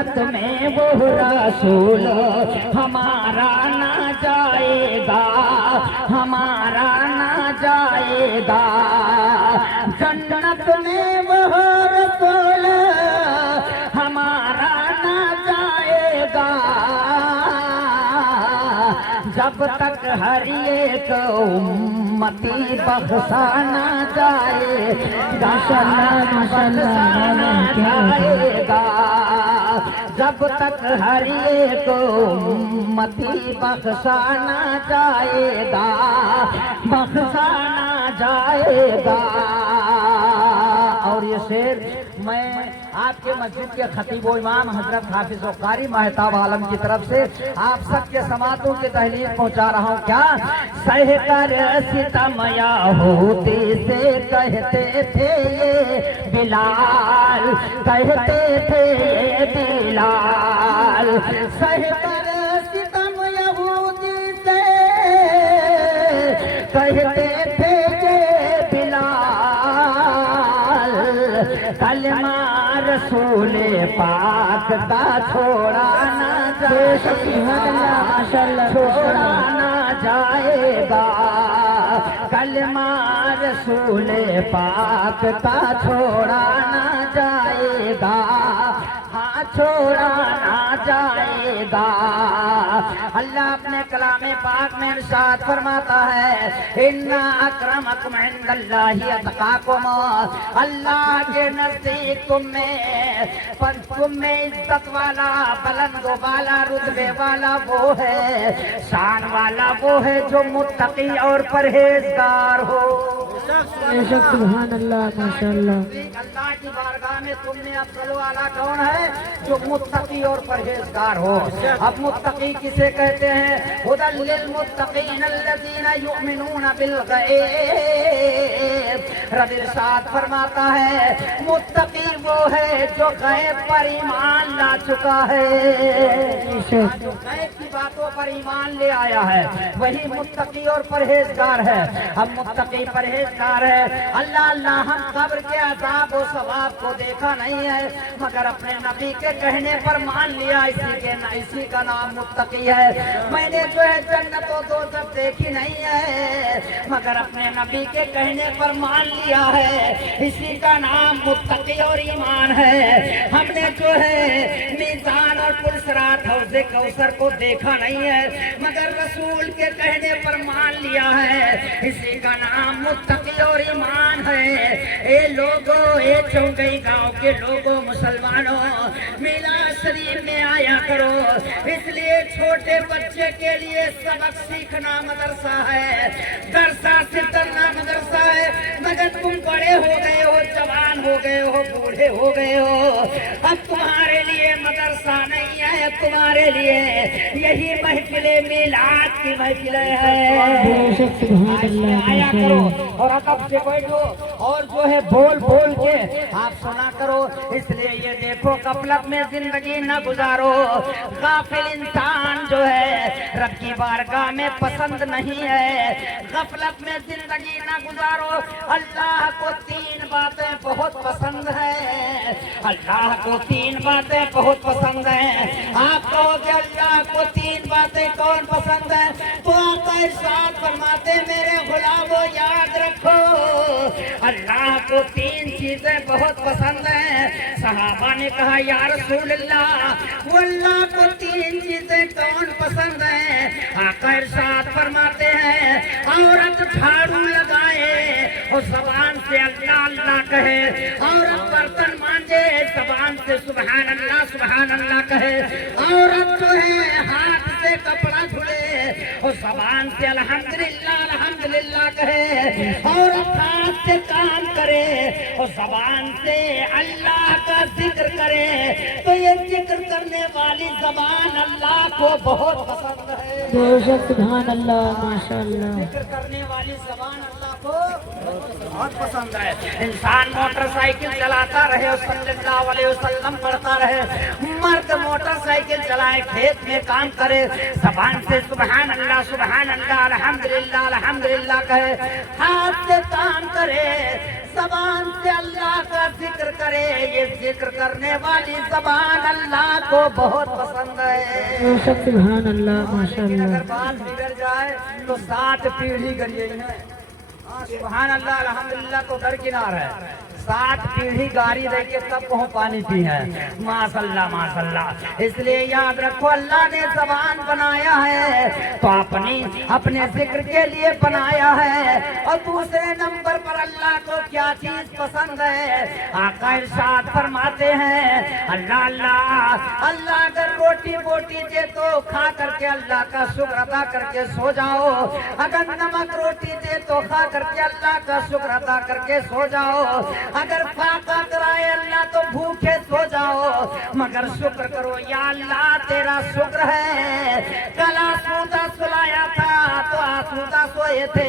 जन्नत में वो रसूल हमारा ना जाएगा, हमारा ना जाएगा। जन्नत में वो रसूल हमारा ना जाएगा, जब तक हर एक उम्मती बख्शा ना जाएगा, जाएगा। जब तक हर एक उम्मती बख्शा ना जाएगा, बख्शा ना जाएगा। और ये शेर मैं आपके मस्जिद के खतीब व इमाम हजरत हाफिज व कारी महताब आलम की तरफ से आप सबके समातों के तहलील पहुंचा रहा हूं। क्या सह कर सितमया होते से कहते थे ये बिलाल, कहते थे ये बिलाल। सह कर सितमया होते से कहते थे ये बिलाल, कलमा रसूल पाक का छोड़ा ना जाएगा, छोड़ा ना जाएगा। कलमा रसूल पाक का छोड़ा ना जाएगा, हाँ छोड़ा ना जाएगा। अल्लाह अपने कलामे पाक में इरशाद फरमाता है इन्ना अक्रमकुम इंदल्लाहि अतकाकुम, अल्लाह के नजदीक तुम में इज्जत वाला, बुलंद वाला, रुतबे वाला वो है, शान वाला वो है जो मुत्तकी और परहेजगार हो। सुभान अल्लाह, माशाअल्लाह। अल्लाह की बारगाह में तुमने अफजल वाला कौन है? जो मुत्तकी और परहेजगार हो। अब मुत्तकी किसे कहते हैं? हुदल लिल मुत्तकीन अल्लज़ीना युमिनूना बिल गैब। रब इरशाद फरमाता है मुत्तकी वो है जो गैब पर ईमान ला चुका है, जो गैब की बातों पर ईमान ले आया है, वही मुत्तकी और परहेजगार है। अब मुत्तकी परहेजगार है। अल्लाह हम कब्र के अज़ाब और सवाब को देखा नहीं है, मगर अपने नबी के कहने पर मान लिया, इसी का नाम मुत्तकी है। मैंने जो है जन्नत और दोज़ख देखी नहीं है, मगर अपने नबी के कहने पर मान लिया है, इसी का नाम मुत्तकी और ईमान है। हमने जो है मीज़ान और पुलसरात हौज़े कौसर को देखा नहीं है, मगर रसूल के कहने पर मान लिया है, इसी का नाम मुत्तकी और ईमान है। ए लोगों, ए चौगई गांव के लोगों, मुसलमानों, मिलाद शरीफ में आया करो। इसलिए छोटे बच्चे के लिए सबक सीखना मदरसा है, दरसा से करना मदरसा है। मगर तुम बड़े हो गए हो, जवान हो गए हो, बूढ़े हो गए हो, अब तुम्हारे लिए मदरसा नहीं है, तुम्हारे लिए यही महफिले मिलाद की महफिलें है। आया करो और अदब से बैठो और जो है बोल बोल के आप सुना करो। इसलिए ये देखो गफलत में जिंदगी न गुजारो। गाफिल इंसान जो है रब की बारगाह में पसंद नहीं है। गफलत में जिंदगी न गुजारो। अल्लाह को तीन बातें बहुत पसंद है, अल्लाह को तीन बातें बहुत पसंद है। आप कहोगे अल्लाह को तीन बातें कौन पसंद है? तो आपका इरशाद फरमाते मेरे गुलामों याद रखो, अल्लाह को तीन चीजें बहुत पसंद हैं। सहाबा ने कहा या रसूल अल्लाह, वो अल्लाह को तीन चीजें कौन पसंद हैं? आका इरशाद फरमाते हैं औरत झाड़ू लगाए और जबान से अल्लाह अल्लाह कहे, औरत बर्तन मांजे जबान से सुभान अल्लाह कहे, औरत जो है हाथ से कपड़ा धुले और जबान से अल्हम्दुलिल्लाह कहे, औरत हाथ से काम करे और जबान से अल्लाह का जिक्र करे, तो ये जिक्र करने वाली जबान अल्लाह को बहुत पसंद है। सुभान अल्लाह, माशाअल्लाह। जिक्र करने वाली जबान अल्लाह को बहुत पसंद है। इंसान मोटरसाइकिल चलाता रहे और सल्लल्लाहु अलैहि वसल्लम पढ़ता रहे, मर्द मोटरसाइकिल साइकिल चलाए, खेत में काम करे, जबान से सुभान अल्लाह अल्हम्दुलिल्लाह अल्हम्दुलिल्लाह कहे, हाथ से काम करे, जबान से अल्लाह का जिक्र करे। ये जिक्र करने वाली जबान अल्लाह को बहुत पसंद है। बेशक सुभान अल्लाह माशाअल्लाह। अगर बात बिगड़ जाए तो 7 पीढ़ी करिए है। सुभान अल्लाह अल्हम्दुलिल्लाह तो दरकिनार है, 7 पीढ़ी गाड़ी दे के तब कहो पानी पी है। माशाअल्लाह माशाअल्लाह। इसलिए याद रखो अल्लाह ने जबान बनाया है तो अपने जिक्र के लिए बनाया है। और दूसरे नंबर पर अल्लाह को क्या चीज पसंद है, आका इरशाद फरमाते हैं अल्लाह अल्लाह अल्लाह अगर रोटी बोटी दे तो खा करके अल्लाह का शुक्र अदा करके सो जाओ। अगर नमक रोटी दे तो खा करके अल्लाह का शुक्र अदा करके सो जाओ। अगर फाका कराए अल्लाह तो भूखे सो जाओ, मगर शुक्र करो या अल्लाह तेरा शुक्र है। कल आसूदा सुलाया था तो आसूदा सोए थे,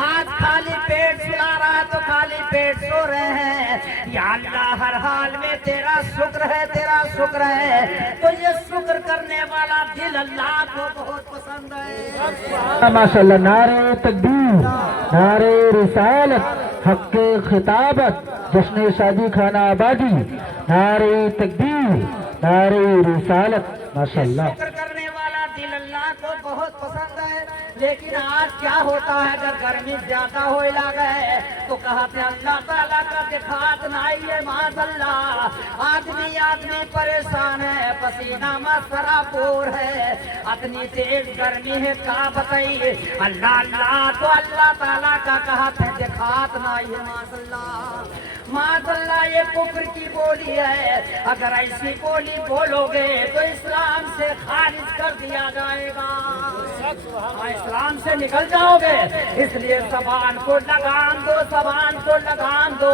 आज खाली पेट सुला रहा तो खाली पेट सो रहे हैं। या अल्लाह हर हाल में तेरा शुक्र है, तेरा शुक्र है। तो ये शुक्र करने वाला दिल अल्लाह को बहुत पसंद है। माशाअल्लाह। नारे तकबीर, नारे रिसालत, हक़्क़े खिताबत, जश्न शादी खाना आबादी, नारे तकबीर, नारे रिसालत माशाअल्लाह। शुक्र करने वाला दिल अल्लाह को बहुत पसंद है। लेकिन आज क्या होता है, अगर गर्मी ज्यादा हो लगे तो कहते हैं अल्लाह ताला का दिखात नहीं है। माशाअल्लाह आदमी परेशान है, पसीना मसरापुर है, इतनी तेज गर्मी है का बताइए। अल्लाह अल्लाह तो अल्लाह ताला का कहते हैं दिखात नहीं है। माशाअल्लाह माशाअल्लाह ये कुफ्र की बोली है। अगर ऐसी बोली बोलोगे तो इस्लाम से खारिज कर दिया जाएगा, इस्लाम से निकल जाओगे। इसलिए जबान को लगाम दो, जबान को लगाम दो।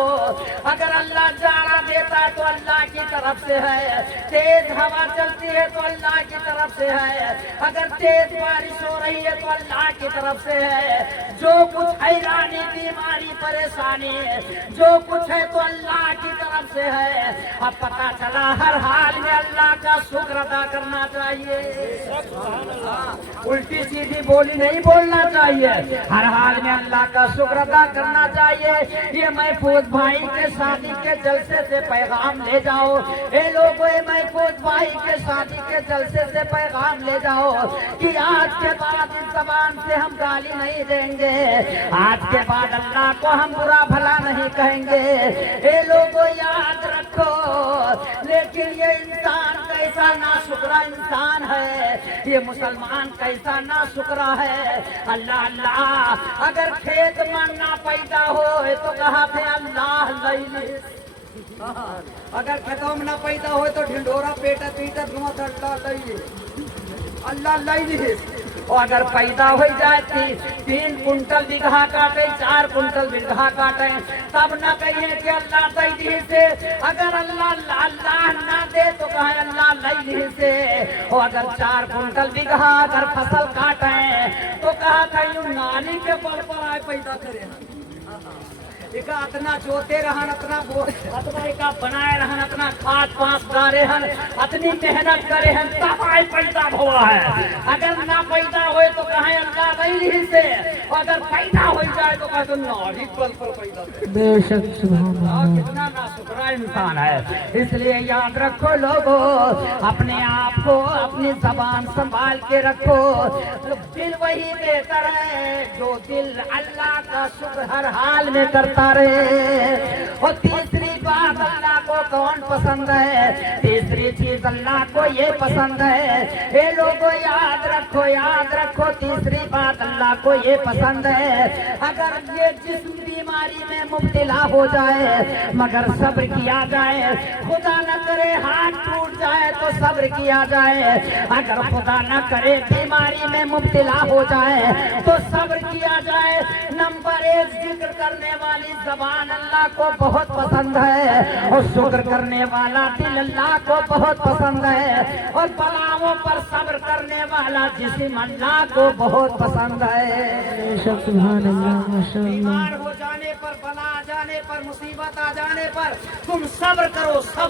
अगर अल्लाह जाड़ा देता है तो अल्लाह की तरफ से है, तेज हवा चलती है तो अल्लाह की तरफ से है, अगर तेज बारिश हो रही है तो अल्लाह की तरफ से है। जो कुछ हैरानी बीमारी परेशानी जो कुछ है तो अल्लाह की तरफ से है। अब पता चला हर हाल में अल्लाह का शुक्र अदा करना चाहिए, उल्टी सीधी बोली नहीं बोलना चाहिए, हर हाल में अल्लाह का शुक्र अदा करना चाहिए। ये महफूज भाई के शादी के जलसे से पैगाम ले जाओ, ये लोगों ये महफूज भाई के शादी के जलसे से पैगाम ले जाओ कि आज के बाद इस जबान से हम गाली नहीं देंगे, आज के बाद अल्लाह को हम बुरा भला नहीं कहेंगे। ये लोगों याद रखो। लेकिन ये इंसान कैसा नाशुक्रा इंसान है, ये मुसलमान कैसा नाशुक्रा है। अल्लाह अल्लाह अगर खेत में ना पैदा हो तो कहा थे अल्लाह लैली, अगर खेतों में ना पैदा हो तो ढिंडोरा पेटा पीटा घुमा अल्लाह लैली। और अगर पैदा हो जाए 3 कुंटल बिगहा काटे, 4 कुंटल बिगहा काटे, तब न कहिए कि अल्लाह दैली से। अगर अल्लाह ना दे तो कहे अल्लाह लैली से। और अगर 4 कुंटल बिगहा अगर फसल काटे तो कहा था यूं नाली के बल पर आए पैदा करे, इका इतना जोते रहन, इतना इका बनाए रहन, इतना खाद पास डाले हन, इतनी मेहनत करे हन, तब आए पैदा हुआ है। अगर ना पैदा हो तो कहे अल्लाह नहीं से, अगर पैदा हो जाए तो कहे नाली बल पर पैदा। बेशक सुभान अल्लाह। कितना नाशुक्रा इंसान है। इसलिए याद रखो लोगों, अपने आप को अपनी जबान संभाल के रखो। दिल वही बेहतर है जो दिल अल्लाह का शुक्र हर हाल में करता रहे। और तीसरी बात अल्लाह को कौन पसंद है, तीसरी चीज अल्लाह को ये पसंद है। ये लोगों याद रखो तीसरी बात अल्लाह को ये पसंद है। अगर ये जिस्म बीमारी में मुब्तला हो जाए मगर सब्र किया जाए, खुदा न करे हाथ टूट जाए तो सब्र किया जाए, अगर खुदा न करे बीमारी में मुब्तला हो जाए तो सब्र किया जाए। नंबर 1 जिक्र करने वाली जबान अल्लाह को बहुत पसंद है और शुक्र करने वाला दिल अल्लाह को बहुत पसंद है। और बलाओं पर सब्र करने वाला जिस्म अल्लाह को बहुत पसंद है। बेशक सुभान अल्लाह माशाअल्लाह। बीमार हो जाने पर, बला आ जाने पर, मुसीबत आ जाने पर तुम सब्र करो, सब्र